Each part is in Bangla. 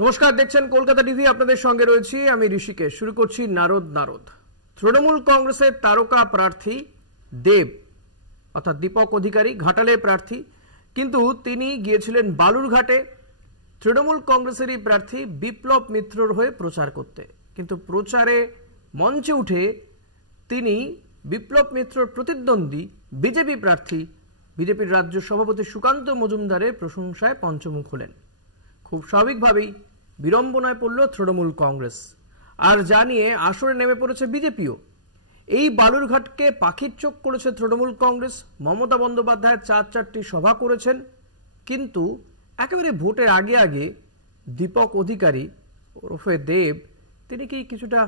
নমস্কার, দেখছেন কলকাতা টিভি। আপনাদের সঙ্গে রয়েছি আমি ঋষিকেশ। শুরু করছি নারদ। তৃণমূল কংগ্রেসের তারকা প্রার্থী দেব অর্থাৎ দীপক অধিকারী ঘাটালের প্রার্থী, কিন্তু তিনি গিয়েছিলেন বালুরঘাটে তৃণমূল কংগ্রেসেরই প্রার্থী বিপ্লব মিত্রর হয়ে প্রচার করতে। কিন্তু প্রচারে মঞ্চে উঠে তিনি বিপ্লব মিত্রর প্রতিদ্বন্দ্বী বিজেপি প্রার্থী বিজেপির রাজ্য সভাপতি সুকান্ত মজুমদারের প্রশংসায় পঞ্চমুখ হলেন। খুব স্বাভাবিকভাবেই বিড়ম্বনায় পড়ল তৃণমূল কংগ্রেস, আর যা নিয়ে আসরে নেমে পড়েছে বিজেপিও। এই বালুরঘাটকে পাখির চোখ করেছে তৃণমূল কংগ্রেস। মমতা বন্দ্যোপাধ্যায় 4টি সভা করেছেন, কিন্তু একেবারে ভোটের আগে দীপক অধিকারী ওরফে দেব তিনি কি কিছুটা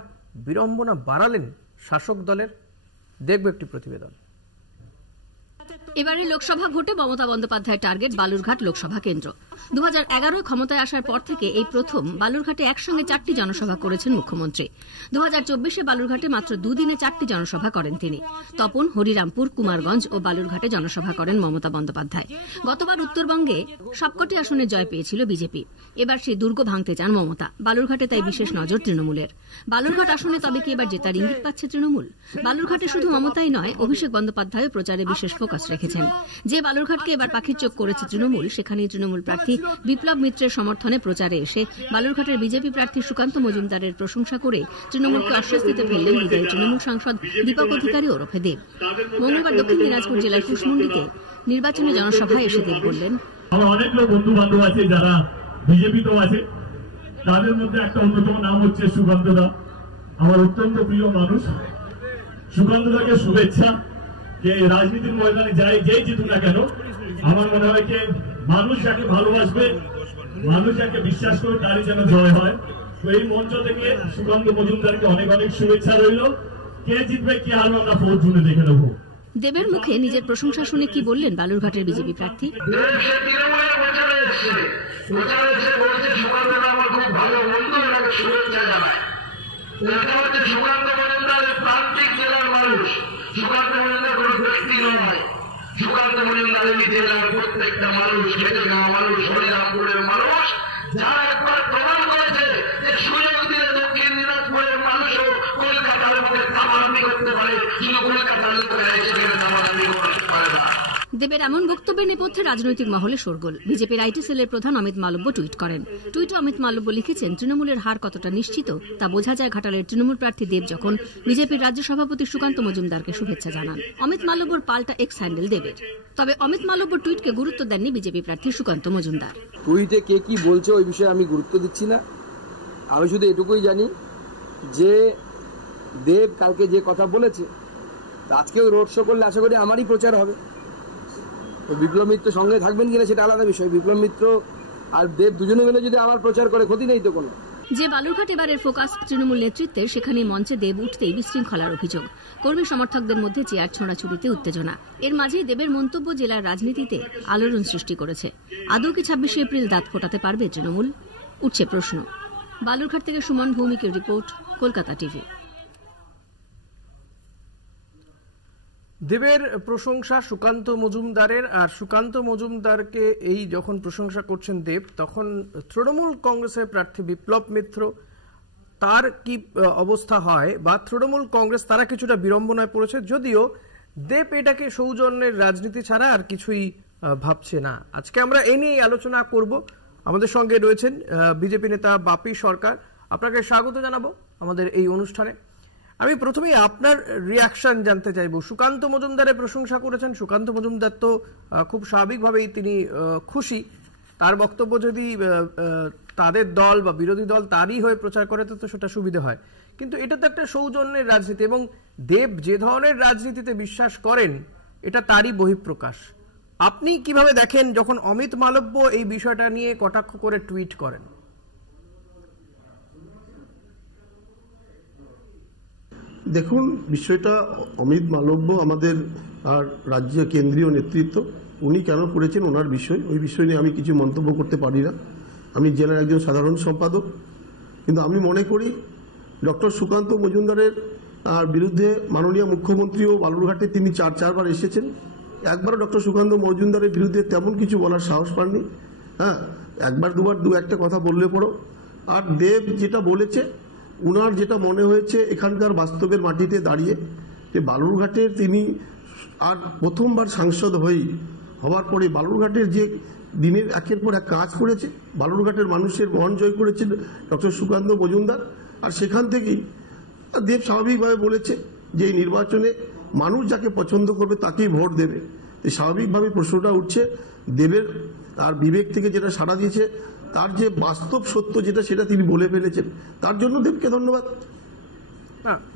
বিড়ম্বনা বাড়ালেন শাসক দলের? দেখব একটি প্রতিবেদন। এবারে লোকসভা ভোটে মমতা বন্দ্যোপাধ্যায়ের টার্গেট বালুরঘাট লোকসভা কেন্দ্র। 2011 ক্ষমতায় আসার পর থেকে এই প্রথম বালুরঘাটে একসঙ্গে 4টি জনসভা করেছেন মুখ্যমন্ত্রী। 2024-এ বালুরঘাটে মাত্র দুদিনে 4টি জনসভা করেন তিনি। তপন, হরিরামপুর, কুমারগঞ্জ ও বালুরঘাটে জনসভা করেন মমতা বন্দ্যোপাধ্যায়। গতবার উত্তরবঙ্গে সবকটি আসনে জয় পেয়েছিল বিজেপি। এবার সেই দুর্গ ভাঙতে চান মমতা। বালুরঘাটে তাই বিশেষ নজর তৃণমূলের। বালুরঘাট আসনে তবে কি এবার জেতার ইঙ্গিত পাচ্ছে তৃণমূল? বালুরঘাটে শুধু মমতাই নয়, অভিষেক বন্দ্যোপাধ্যায়ও প্রচারে বিশেষ ফোকাস রেখেছেন। যে বালুরঘাটকে এবার পাখির চোখ করেছে তৃণমূল, সেখানেই তৃণমূল প্রার্থী বিপ্লব মিত্রের সমর্থনে প্রচারে এসে বালুরঘাটের বিজেপি প্রার্থী সুকান্ত মজুমদারের প্রশংসা করে তৃণমূলকে অস্বস্তিতে ফেললেন বিদায়ী তৃণমূল সাংসদ দীপক অধিকারী ওরফে দেব। মঙ্গলবার দক্ষিণ দিনাজপুর জেলার কুশমুন্ডিতে নির্বাচনী জনসভায় এসে দেব বললেন, আমার অনেক লোক বন্ধু বান্ধব আছে যারা বিজেপিতেও আছে, তাদের মধ্যে একটা অন্যতম নাম হচ্ছে সুকান্ত দা। আমার অত্যন্ত প্রিয় মানুষ। সুকান্ত দাকে শুভেচ্ছা। যে রাজনীতির ময়দানে যায় যেই জিতুক না কেন, আমার মনে হয় যে মানুষ যাকে ভালোবাসবে, মানুষ যাকে বিশ্বাস করে, তারই যেন জয় হয়। তো এই মঞ্চ থেকে সুকান্ত মজুমদারকে অনেক অনেক শুভেচ্ছা রইল। কে জিতবে কে হারবে আমরা 4 জুনে দেখে নেব। দেবের মুখে নিজের প্রশংসা শুনে কি বললেন বালুরঘাটের বিজেপি প্রার্থী? সুকান্ত মজুমদারের জেলার প্রত্যেকটা মানুষ, খেটে খাওয়া মানুষ, হরিরামপুরের মানুষ, যারা একবার প্রমাণ করেছে যে সুযোগ দিলে দক্ষিণ দিনাজপুরের মানুষও কলকাতার মধ্যে দামাদামি করতে পারে, শুধু কলকাতার লোকেরা সেখানে দামাদামি করতে পারে না। দেবের এমন বক্তব্যের নেপথ্যে রাজনৈতিক মহলে শোরগোল। বিজেপির আইটি সেলের প্রধান অমিত মালব্য টুইট করেন। টুইটে অমিত মালব্য লিখেছেন, তৃণমূলের হার কতটা নিশ্চিত তা বোঝা যায় ঘাটালের তৃণমূল প্রার্থী দেব যখন বিজেপির রাজ্য সভাপতি সুকান্ত মজুমদারকে শুভেচ্ছা জানান। অমিত মালব্যর পাল্টা এক্স হ্যান্ডেল দেবের। তবে অমিত মালব্যর টুইটকে গুরুত্ব দেননি বিজেপি প্রার্থী সুকান্ত মজুমদার। টুইটে কে কি বলছে ওই বিষয়ে আমি গুরুত্ব দিচ্ছি না। আমি শুধু এটুকুই জানি যে দেব কালকে যে কথা বলেছে, আজকেও রোড শো করলে আশা করি আমারই প্রচার হবে। বিপ্লব মিত্র সঙ্গে থাকবেন কিনা সেটা আলাদা বিষয়। বিপ্লব মিত্র আর দেব দুজনে মিলে যদি আমার প্রচার করে, ক্ষতি নেই তো কোনো। যে বালুরঘাট এবারের ফোকাস তৃণমূল নেতৃত্বের, সেখানে মঞ্চে দেব উঠতেই বিশৃঙ্খলার অভিযোগ। কর্মী সমর্থকদের মধ্যে চেয়ার ছোঁড়াছুড়িতে উত্তেজনা। এর মাঝেই দেবের মন্তব্য জেলার রাজনীতিতে আলোড়ন সৃষ্টি করেছে। আদৌ কি 26শে এপ্রিল দাঁত ফোটাতে পারবে তৃণমূল? উঠছে প্রশ্ন। বালুরঘাট থেকে সুমন ভৌমিকের রিপোর্ট, কলকাতা টিভি। দেবের প্রশংসা সুকান্ত মজুমদারের, আর সুকান্ত মজুমদারকে এই যখন প্রশংসা করছেন দেব, তখন তৃণমূল কংগ্রেসের প্রার্থী বিপ্লব মিত্র তার কি অবস্থা হয়, বা তৃণমূল কংগ্রেস তারা কিছুটা বিড়ম্বনায় পড়েছে, যদিও দেব এটাকে সৌজন্যের রাজনীতি ছাড়া আর কিছুই ভাবছে না। আজকে আমরা এই নিয়ে আলোচনা করব। আমাদের সঙ্গে রয়েছেন বিজেপি নেতা বাপি সরকার। আপনাকে স্বাগত জানাবো আমাদের এই অনুষ্ঠানে। আমি প্রথমেই আপনার রিয়াকশন জানতে চাইবো। সুকান্ত মজুমদারের প্রশংসা করেছেন। সুকান্ত মজুমদার তো খুব স্বাভাবিকভাবেই তিনি খুশি। তার বক্তব্য যদি তাদের দল বা বিরোধী দল তারই হয়ে প্রচার করে তো সেটা সুবিধা হয়, কিন্তু এটা তো একটা সৌজন্যের রাজনীতি, এবং দেব যে ধরনের রাজনীতিতে বিশ্বাস করেন এটা তারই বহিঃপ্রকাশ। আপনি কিভাবে দেখেন যখন অমিত মালব্য এই বিষয়টা নিয়ে কটাক্ষ করে টুইট করেন? দেখুন, বিষয়টা অমিত মালব্য আমাদের আর রাজ্য কেন্দ্রীয় নেতৃত্ব, উনি কেন করেছেন ওনার বিষয়, ওই বিষয় নিয়ে আমি কিছু মন্তব্য করতে পারি না। আমি জেলার একজন সাধারণ সম্পাদক, কিন্তু আমি মনে করি ডক্টর সুকান্ত মজুমদারের বিরুদ্ধে মাননীয় মুখ্যমন্ত্রীও বালুরঘাটে তিনি 4বার এসেছেন। একবারও ডক্টর সুকান্ত মজুমদারের বিরুদ্ধে তেমন কিছু বলার সাহস পাননি। হ্যাঁ, একবার দুবার একটা কথা বললে পড়ো আর দেব যেটা বলেছে, উনার যেটা মনে হয়েছে এখানকার বাস্তবের মাটিতে দাঁড়িয়ে, যে বালুরঘাটের তিনি আর প্রথমবার সাংসদ হওয়ার পরে বালুরঘাটের যে দিনের একের পর এক কাজ করেছে, বালুরঘাটের মানুষের মন জয় করেছেন ডক্টর সুকান্ত মজুমদার। আর সেখান থেকেই দেব স্বাভাবিকভাবে বলেছে যে এই নির্বাচনে মানুষ যাকে পছন্দ করবে তাকেই ভোট দেবে। স্বাভাবিকভাবে প্রশ্নটা উঠছে, দেবের আর বিবেক থেকে যেটা সাড়া দিয়েছে, তার যে বাস্তব সত্য যেটা, সেটা তিনি বলে ফেলেছেন, তার জন্য দেবকে ধন্যবাদ।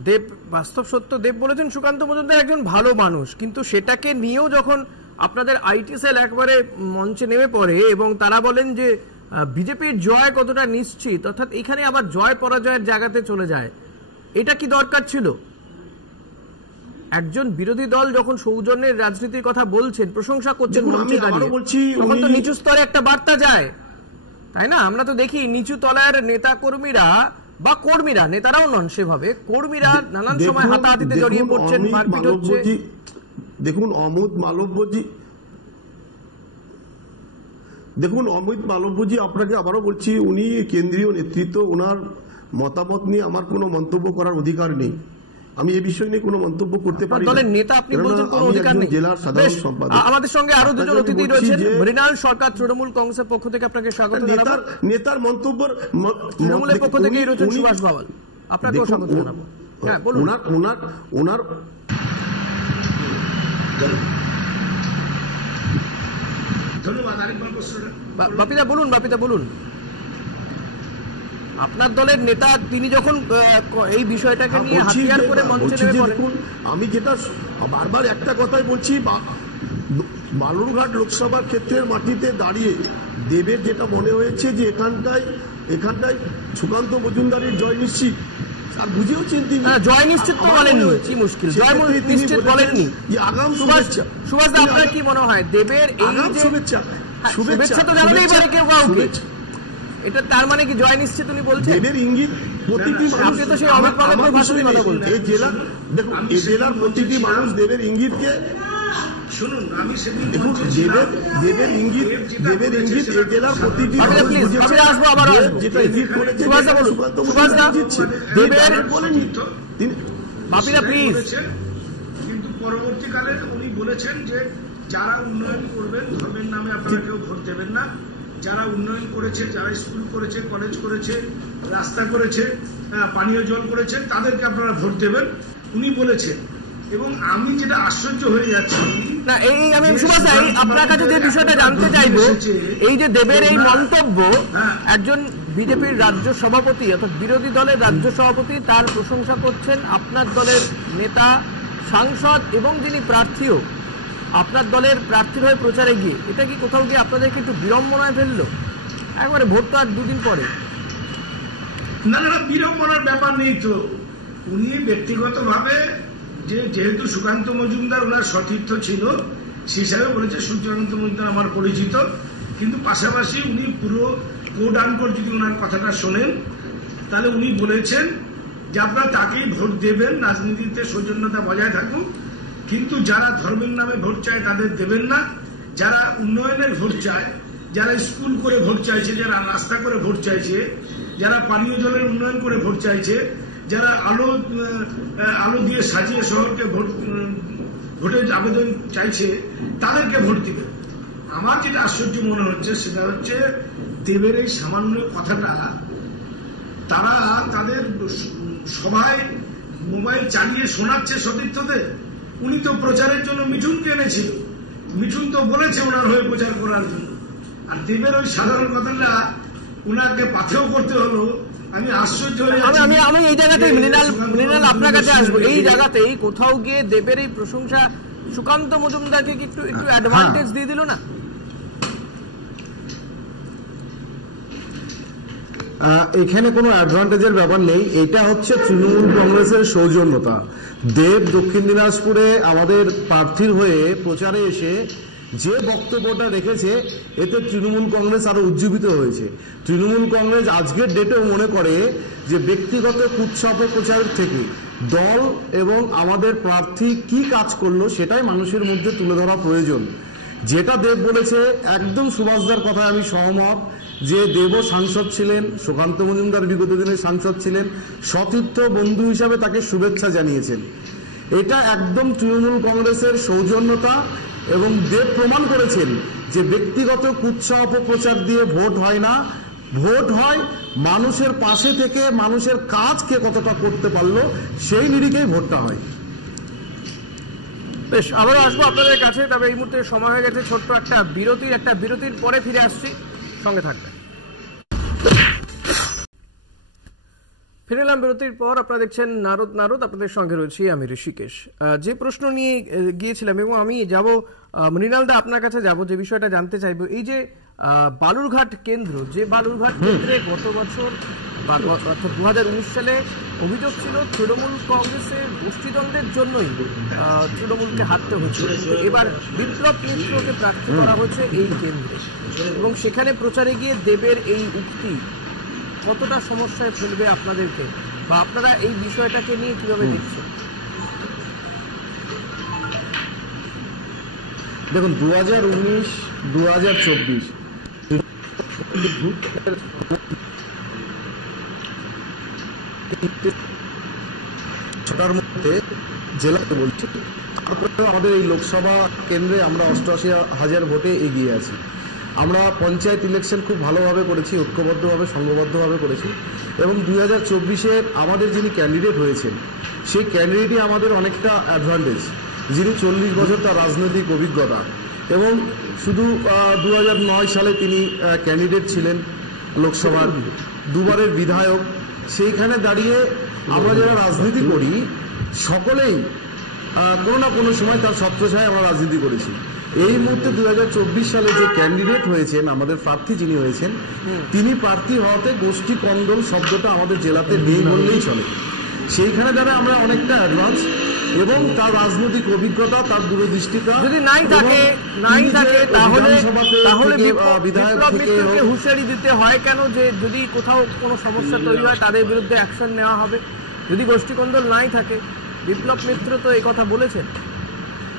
দেব বাস্তব সত্য দেব বলেছেন। সুকান্ত মজুমদার একজন ভালো মানুষ, কিন্তু সেটাকে নিয়েও যখন আপনাদের আইটি সেল একবারে মঞ্চে নেমে পড়ে এবং তারা বলেন যে বিজেপির জয় কতটা নিশ্চিত, অর্থাৎ এখানে আবার জয় পরাজয়ের জায়গাতে চলে যায়, এটা কি দরকার ছিল? একজন বিরোধী দল যখন সৌজন্যের রাজনীতির কথা বলছেন, প্রশংসা করছেন, তখন তো নিচু স্তরে একটা বার্তা যায়, তাই না? আমরা তো দেখি নিচু তলার নেতা কর্মীরা বা কর্মীরা, নেতারাও নন সেভাবে, কর্মীরা নানান সময় হাতাহাতিতে জড়িয়ে পড়ছেন, মারপিট হচ্ছে। দেখুন অমিত মালব্যজি, আপনাকে আবারও বলছি, উনি কেন্দ্রীয় নেতৃত্ব, ওনার মতামত নিয়ে আমার কোনো মন্তব্য করার অধিকার নেই। আমি এই বিষয় নিয়ে কোনো মন্তব্য করতে পারি না। দলের নেতা আপনি বলছেন কোনো অধিকার নেই। জেলার সাধারণ সম্পাদক। আমাদের সঙ্গে আরো দুজন অতিথি রয়েছেন। মৃণাল সরকার তৃণমূল কংগ্রেসের পক্ষ থেকে আপনাকে স্বাগত জানাবো। নেতার মন্তব্য তৃণমূলের পক্ষ থেকে রয়েছেন সুভাষ বাওয়াল, আপনাকেও স্বাগত জানাবো। হ্যাঁ বলুন। ওনার ধন্যবাদ। আরেকবার প্রশ্নটা বাপিদা বলুন। আপনার দলের নেতা তিনি যখন এই বিষয়টাকে নিয়ে হাতিয়ার করে মঞ্চে নেমে পড়েন, আমি যেটা বারবার একটা কথাই বলছি, বালুরঘাট লোকসভা ক্ষেত্রের মাটিতে দাঁড়িয়ে দেবের যেটা মনে হয়েছে যে এখানটায় সুকান্ত মজুমদারের জয় নিশ্চিত, আর বুঝেওছেন তিনি জয় নিশ্চিত তো বলেননি, কি মুশকিল, জয় নিশ্চিত বলেননি। আগাম সুভাষ দা, আপনার কি মনে হয় দেবের এই যে শুভেচ্ছা তো জানাতেই পারে কেউ কাউকে, এটা তার মানে কি জয় নিশ্চিত উনি বলছেন? দেবের ইঙ্গিত প্রতিটি মানুষ, আপনি তো সেই অমিত মালব্যর ভাষণে কথা বলছেন। এই জেলা দেখুন, এই জেলার প্রতিটি মানুষ দেবের ইঙ্গিতকে শুনুন। আমি দেবের ইঙ্গিত এই জেলার প্রতিটি যেটা ইঙ্গিত করেছে, কিন্তু পরবর্তীকালে উনি বলেছেন যে যারা উন্নয়ন করবেন ধর্মের নামে আপনারা কেউ ভোট দেবেন না, যারা উন্নয়ন করেছে, যারা স্কুল করেছে, কলেজ করেছে, রাস্তা করেছে, পানীয় জল করেছে, তাদেরকে আপনারা ভোট দেবেন, উনি বলেছেন। এবং আমি যেটা আশ্চর্য হয়ে যাচ্ছি না, আমি সুভাষ দা আপনার কাছে যে বিষয়টা জানতে চাইবো, এই যে দেবের এই মন্তব্য, একজন বিজেপির রাজ্য সভাপতি অর্থাৎ বিরোধী দলের রাজ্য সভাপতি তার প্রশংসা করছেন, আপনার দলের নেতা, সাংসদ এবং যিনি প্রার্থীও আপনার দলের প্রার্থীর হয়ে প্রচারে গিয়ে, এটা কি কোথাও গিয়ে আপনাদেরকে একটু বিড়ম্বনায় ফেললো? একবারে ভোট তো আর দুদিন পরে। না, বিড়ম্বনার ব্যাপার নেই তো। উনি ব্যক্তিগতভাবে যেহেতু সুকান্ত মজুমদার ওনার সতীর্থ ছিল, সে হিসাবে বলেছে সূর্যকান্ত মজুমদার আমার পরিচিত, কিন্তু পাশাপাশি উনি পুরো কোড আনকোড যদি ওনার কথাটা শোনেন, তাহলে উনি বলেছেন যে আপনারা তাকেই ভোট দেবেন, রাজনীতিতে সৌজন্যতা বজায় থাকুক, কিন্তু যারা ধর্মের নামে ভোট চায় তাদের দেবেন না, যারা উন্নয়নের ভোট চায়, যারা স্কুল করে ভোট চাইছে, যারা রাস্তা করে ভোট চাইছে, যারা পানীয় জলের উন্নয়ন করে ভোট চাইছে, যারা আলো দিয়ে সাজিয়ে শহরকে ভোটের আবেদন চাইছে, তাদেরকে ভোট দিবে। আমার যেটা আশ্চর্য মনে হচ্ছে সেটা হচ্ছে দেবের এই সামান্য কথাটা তারা তাদের সভায় মোবাইল চালিয়ে শোনাচ্ছে সতীর্থদের। উনি তো প্রচারের জন্য মিঠুনকে এনেছিল, মিঠুন তো বলেছে ওনার হয়ে প্রচার করার জন্য, আর দেবের ওই সাধারণ কথাটা উনাকে পাথেও করতে হলো। আমি আশ্চর্য হয়ে আমি এই জায়গাতেই মৃণাল আপনার কাছে আসবো। এই জায়গাতেই কোথাও গিয়ে দেবের এই প্রশংসা সুকান্ত মজুমদারকে একটু অ্যাডভান্টেজ দিয়ে দিল না? এখানে কোনো অ্যাডভান্টেজের ব্যাপার নেই, এটা হচ্ছে তৃণমূল কংগ্রেসের সৌজন্যতা। দেব দক্ষিণ দিনাজপুরে আমাদের প্রার্থীর হয়ে প্রচারে এসে যে বক্তব্যটা রেখেছে, এতে তৃণমূল কংগ্রেস আরো উজ্জীবিত হয়েছে। তৃণমূল কংগ্রেস আজকের ডেটেও মনে করে যে ব্যক্তিগত কুৎসা প্রচারের থেকে দল এবং আমাদের প্রার্থী কি কাজ করলো সেটাই মানুষের মধ্যে তুলে ধরা প্রয়োজন। যেটা দেব বলেছে একদম সুভাষদার কথায় আমি সহমত। যে দেবও সাংসদ ছিলেন, সুকান্ত মজুমদার বিগত দিনে সাংসদ ছিলেন, সতীর্থ বন্ধু হিসাবে তাকে শুভেচ্ছা জানিয়েছেন। এটা একদম তৃণমূল কংগ্রেসের সৌজন্যতা, এবং দেব প্রমাণ করেছেন যে ব্যক্তিগত কুৎসা অপপ্রচার দিয়ে ভোট হয় না, ভোট হয় মানুষের পাশে থেকে মানুষের কাজ কে কতটা করতে পারলো সেই নিরিখেই ভোটটা হয়। বেশ, আবারও আসবো আপনাদের কাছে, তবে এই মুহূর্তে সময় হয়ে গেছে ছোট্ট একটা বিরতির পরে ফিরে আসছি, সঙ্গে থাকবেন। ফিরে এলাম বিরতির পর, আপনারা দেখছেন নারদ, আপনাদের সঙ্গে রয়েছি আমি ঋষিকেশ। যে প্রশ্ন নিয়ে গিয়েছিলাম, এবং আমি যাব মৃণালদা আপনার কাছে যাব, যে বিষয়টা জানতে চাইবো, এই যে বালুরঘাট কেন্দ্র, যে বালুরঘাট কেন্দ্রে গত বছর বা 2019 সালে অভিযোগ ছিল তৃণমূল কংগ্রেসের গোষ্ঠীদ্বন্দ্বের জন্যই তৃণমূলকে হারতে হয়েছিল। এবার বিপ্লব মিত্রকে প্রার্থী করা হয়েছে এই কেন্দ্রে, এবং সেখানে প্রচারে গিয়ে দেবের এই উক্তি কতটা সমস্যায় ফেলবে আপনাদেরকে, বা আপনারা এই বিষয়টাকে নিয়ে কিভাবে দেখছেন? দেখুন, 2019-2024 ছটার মধ্যে জেলাতে বলছি, তারপরে আমাদের এই লোকসভা কেন্দ্রে আমরা 88,000 ভোটে এগিয়ে আছি। আমরা পঞ্চায়েত ইলেকশন খুব ভালোভাবে করেছি, ঐক্যবদ্ধভাবে সংঘবদ্ধভাবে করেছি, এবং 2024-এ আমাদের যিনি ক্যান্ডিডেট হয়েছেন সেই ক্যান্ডিডেটই আমাদের অনেকটা অ্যাডভান্টেজ, যিনি 40 বছর তার রাজনৈতিক অভিজ্ঞতা, এবং শুধু 2009 সালে তিনি ক্যান্ডিডেট ছিলেন লোকসভার, দুবারের বিধায়ক। সেইখানে দাঁড়িয়ে আমরা যারা রাজনীতি করি সকলেই কোনো না কোনো সময় তার ছত্রছায়ায় আমরা রাজনীতি করেছি। এই মুহূর্তে 2024 সালে যে ক্যান্ডিডেট হয়েছেন, আমাদের প্রার্থী যিনি হয়েছেন, তিনি প্রার্থী হওয়াতে গোষ্ঠী কন্দল শব্দটা আমাদের জেলাতে নেই বললেই চলে। সেইখানে দ্বারা আমরা অনেকটা অ্যাডভান্স, এবং তার রাজনৈতিক অভিজ্ঞতা, তার দূরদৃষ্টিতা যদি নাই থাকে তাহলে বিপ্লব মিত্রকে হুঁশিয়ারি দিতে হয় কেন, যে যদি কোথাও কোনো সমস্যা তৈরি হয় তাদের বিরুদ্ধে অ্যাকশন নেওয়া হবে? যদি গোষ্ঠীকন্দল নাই থাকে, বিপ্লব মিত্র তো এই কথা বলেছেন।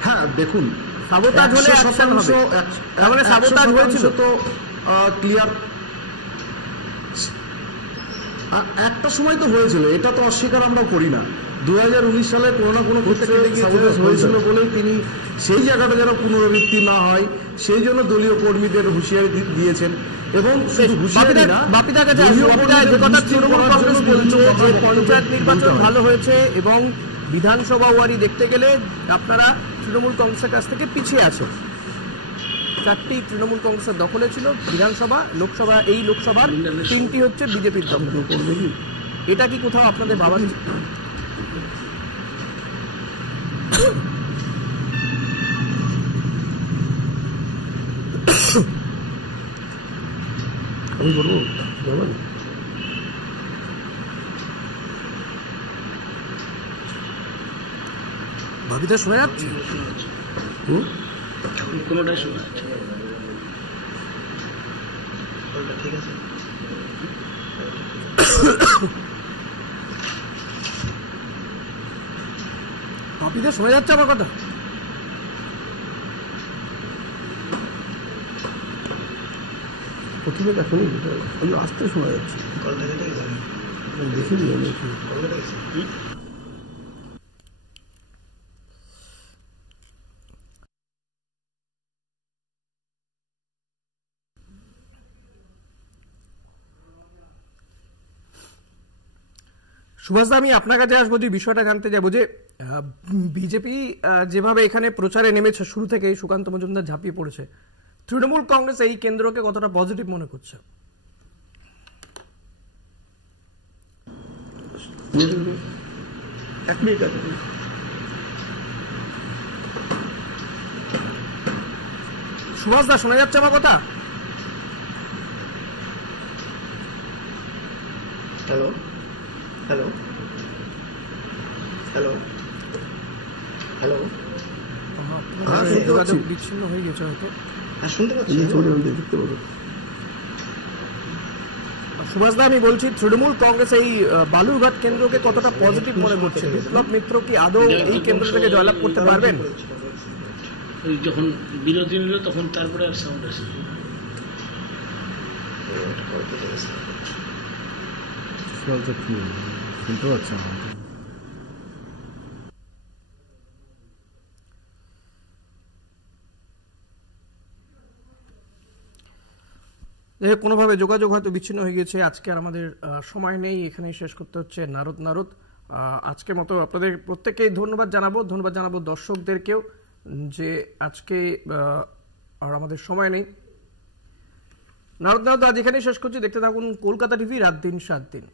হ্যাঁ, দেখুন, সাবোতাজ হলে অ্যাকশন হবে, তাহলে সাবোতাজ হয়েছিল তো ক্লিয়ার, একটা সময় তো হয়েছিল, এটা তো অস্বীকার আমরা করি না। 2019 সালে কোনো না কোনো ক্ষেত্রে সাবোতাজ হয়েছিল বলেই তিনি সেই জায়গাটা যেন পুনরাবৃত্তি না হয় সেই জন্য দলীয় কর্মীদের হুঁশিয়ারি দিয়েছেন। এবং পঞ্চায়েত নির্বাচন ভালো হয়েছে এবং বিধানসভা ওয়ারি দেখতে গেলে আপনারা তৃণমূল কংগ্রেসের কাছ থেকে পিছিয়ে আছেন। 4টি তৃণমূল কংগ্রেসের দখলে ছিল বিধানসভা, লোকসভা, এই লোকসভার 3টি হচ্ছে বিজেপির দখলে। এটা কি কোথাও আপনাদের ভাবার? আমি বলবো ভাবিটা শোনা যাচ্ছে, কোনোটাই শোনা যাচ্ছে। ঠিক আছে, ভাবিটা শোনা যাচ্ছে আমার কথা? প্রথমে দেখুন, আসতে শোনা যাচ্ছে, দেখিনি আমি। সুভাষদা, আমি আপনার কাছে আসবো, যে বিষয়টা জানতে যাবো যে বিজেপি যেভাবে এখানে প্রচারে নেমেছে, শুরু থেকে সুকান্ত মজুমদার ঝাঁপিয়ে পড়েছে, তৃণমূল কংগ্রেস এই কেন্দ্রকে কতটা পজিটিভ মনে করছে? সুভাষদা, শোনা যাচ্ছে আমার কথা? হ্যালো হ্যালো হ্যালো হ্যালো, যোগাযোগ বিচ্ছিন্ন হয়ে গেছে হয়তো। শুনতে পাচ্ছি? সুভাষদা, আমি বলছি তৃণমূল কংগ্রেস এই বালুরঘাট কেন্দ্রকে কতটা পজিটিভ মনে করছে? বিপ্লব মিত্র কি আদৌ এই কেন্দ্র থেকে জয়লাভ করতে পারবেন? যখন বিরোধী নিল তখন তারপরে আর সাউন্ড আসে। একটা করতে চাইছি বলতে কি শুনতে পাচ্ছি না। কোনোভাবে যোগাযোগ হয়তো বিচ্ছিন্ন হয়ে গেছে। আজকে আর আমাদের সময় নেই, এখানেই শেষ করতে হচ্ছে নারদ। আজকের মতো আপনাদের প্রত্যেককেই ধন্যবাদ জানাবো দর্শকদেরকেও যে আজকে আর আমাদের সময় নেই। নারদ আজ এখানেই শেষ করছি। দেখতে থাকুন কলকাতা টিভি, রাত দিন 7 দিন।